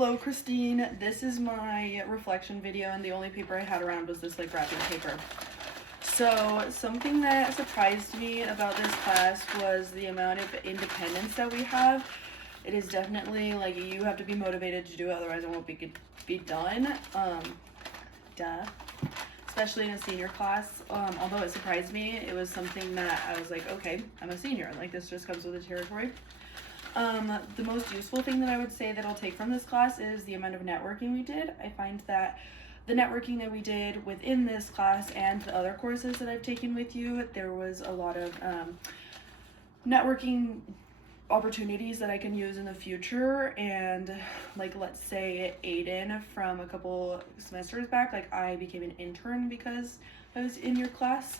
Hello, Christine. This is my reflection video, and the only paper I had around was this like wrapping paper. So something that surprised me about this class was the amount of independence that we have. It is definitely like you have to be motivated to do it, otherwise it won't be done. Duh. Especially in a senior class. Although it surprised me, it was something that I was like, okay, I'm a senior. Like, this just comes with the territory. The most useful thing that I would say that I'll take from this class is the amount of networking we did. I find that the networking that we did within this class and the other courses that I've taken with you, there was a lot of networking opportunities that I can use in the future. And like, let's say Aiden from a couple semesters back, like I became an intern because I was in your class.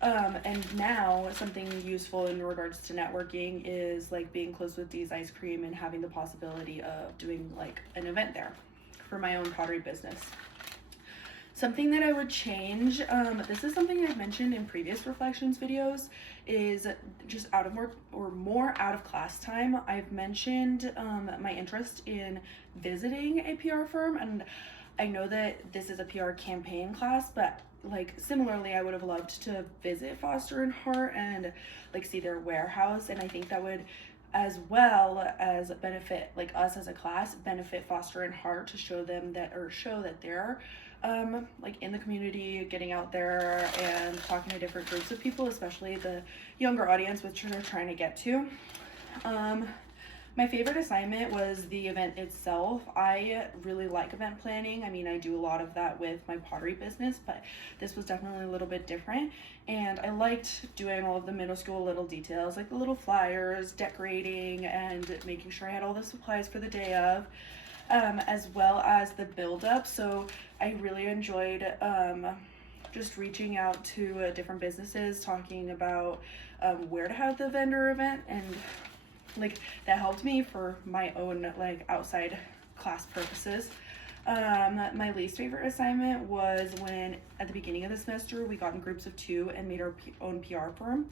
And now something useful in regards to networking is like being close with Dee's Ice Cream and having the possibility of doing like an event there for my own pottery business. Something that I would change, this is something I've mentioned in previous reflections videos, is just more out of class time. I've mentioned my interest in visiting a PR firm, and I know that this is a PR campaign class, but like similarly I would have loved to visit Foster and Hart and like see their warehouse, and I think that would, as well as benefit like us as a class, benefit Foster and Hart to show that they're like in the community, getting out there and talking to different groups of people, especially the younger audience which they're trying to get to. My favorite assignment was the event itself. I really like event planning. I mean, I do a lot of that with my pottery business, but this was definitely a little bit different. And I liked doing all of the middle school little details, like the little flyers, decorating, and making sure I had all the supplies for the day of, as well as the build up. So I really enjoyed just reaching out to different businesses, talking about where to have the vendor event, and like that helped me for my own like outside class purposes. My least favorite assignment was when at the beginning of the semester we got in groups of 2 and made our own PR firm.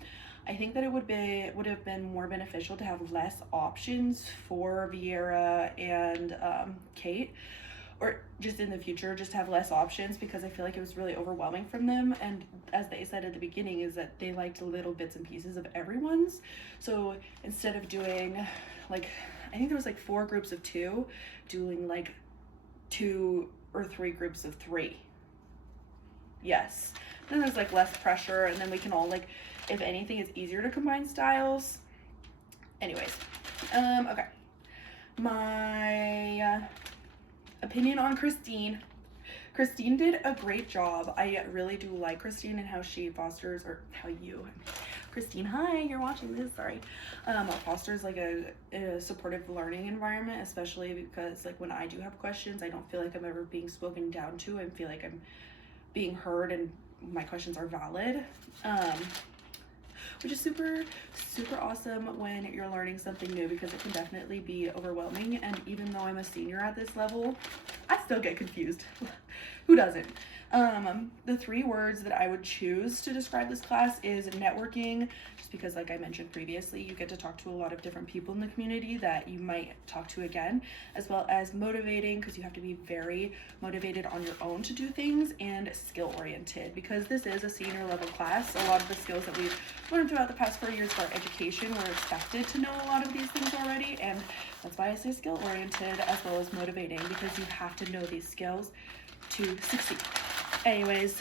I think that it would have been more beneficial to have less options for Vieira and Kate, or just in the future just have less options, because I feel like it was really overwhelming from them. And as they said at the beginning, is that they liked little bits and pieces of everyone's. So instead of doing like, I think there was like 4 groups of 2, doing like 2 or 3 groups of 3. Yes, then there's like less pressure, and then we can all like, if anything, it's easier to combine styles. Anyways, okay, my opinion on Christine. Christine did a great job. I really do like Christine and how she fosters, or how you, Christine, hi, you're watching this, sorry, fosters like a supportive learning environment, especially because like when I do have questions, I don't feel like I'm ever being spoken down to. I feel like I'm being heard and my questions are valid, which is super awesome when you're learning something new, because it can definitely be overwhelming. And even though I'm a senior at this level, I still get confused. Who doesn't? The 3 words that I would choose to describe this class is networking, just because like I mentioned previously, you get to talk to a lot of different people in the community that you might talk to again, as well as motivating, because you have to be very motivated on your own to do things, and skill oriented, because this is a senior level class. A lot of the skills that we've learned throughout the past 4 years of our education, we're expected to know a lot of these things already, and that's why I say skill oriented as well as motivating, because you have to know these skills to succeed. Anyways,